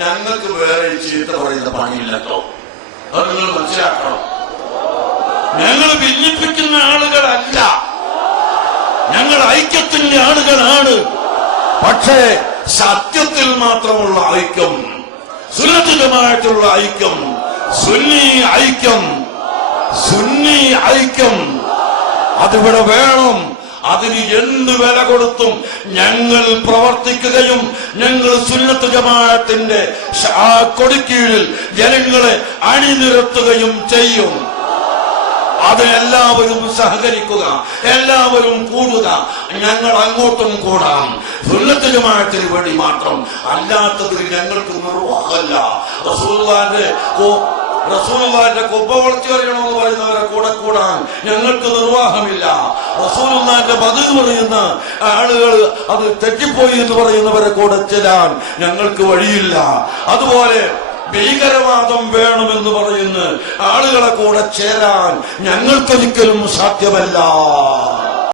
ഞങ്ങൾക്ക് വേറെ ചീത്ത പറയുന്ന പണിയില്ലല്ലോ. അത് നിങ്ങൾ മനസ്സിലാക്കണം. ഞങ്ങൾ ഭിന്നിപ്പിക്കുന്ന ആളുകളല്ല, ഞങ്ങൾ ഐക്യത്തിന്റെ ആളുകളാണ്. പക്ഷേ സത്യത്തിൽ മാത്രമുള്ള ഐക്യം, സുന്നത്ത് ജമാഅത്തുള്ള ഐക്യം, സുന്നി ഐക്യം, സുന്നി ഐക്യം അതിവിടെ വേണം. അതിന് എന്ത് വില കൊടുത്തും ഞങ്ങൾ പ്രവർത്തിക്കുകയും ഞങ്ങൾ സുന്നത്ത് ജമാഅത്തിന്റെ ആ കൊടിക്കീഴിൽ ജനങ്ങളെ അണിനിരത്തുകയും ചെയ്യും. അത് എല്ലാവരും സഹകരിക്കുക, എല്ലാവരും കൂടുക. ഞങ്ങൾ അങ്ങോട്ടും കൂടാം, സുന്നത്ത് ജമാഅത്തിന് വേണ്ടി മാത്രം. അല്ലാത്തതിൽ ഞങ്ങൾക്ക് നിർവാഹമല്ല. റസൂലുള്ളാഹിന്റെ കുബ്ബ വളർത്തി വരണമെന്ന് പറയുന്നവരെ കൂടെ കൂടാൻ ഞങ്ങൾക്ക് നിർവാഹമില്ല. റസൂലുള്ളാഹിന്റെ ബദൽ പറയുന്ന ആളുകൾ അത് തെറ്റിപ്പോയി എന്ന് പറയുന്നവരെ കൂടെ ചെല്ലാൻ ഞങ്ങൾക്ക് വഴിയില്ല. അതുപോലെ ഭീകരവാദം വേണമെന്ന് പറയുന്ന ആളുകളെ കൂടെ ചേരാൻ ഞങ്ങൾക്കൊരിക്കലും സാധ്യമല്ല.